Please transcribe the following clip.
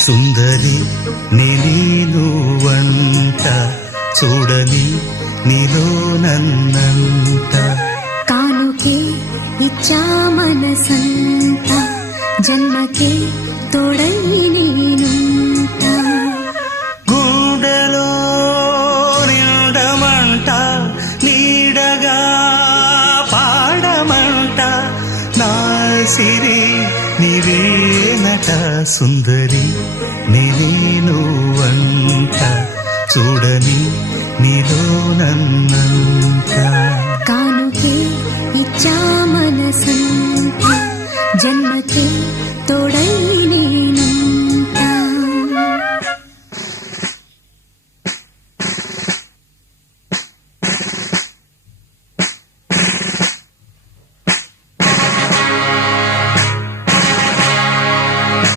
సుందరి నేను వంట చూడని నీలో నన్నంట కానుకే ఇచ్చా మనసంత జన్మకే తోడై నేనుంట గుండెలో నిండమంట నీడగా పాడమంట నా సిరి నీవేనట సుందరి నేను వంట చూడని నీలో నన్నంత కానుకే ఇచ్చా మనసంత జన్మకే తోడై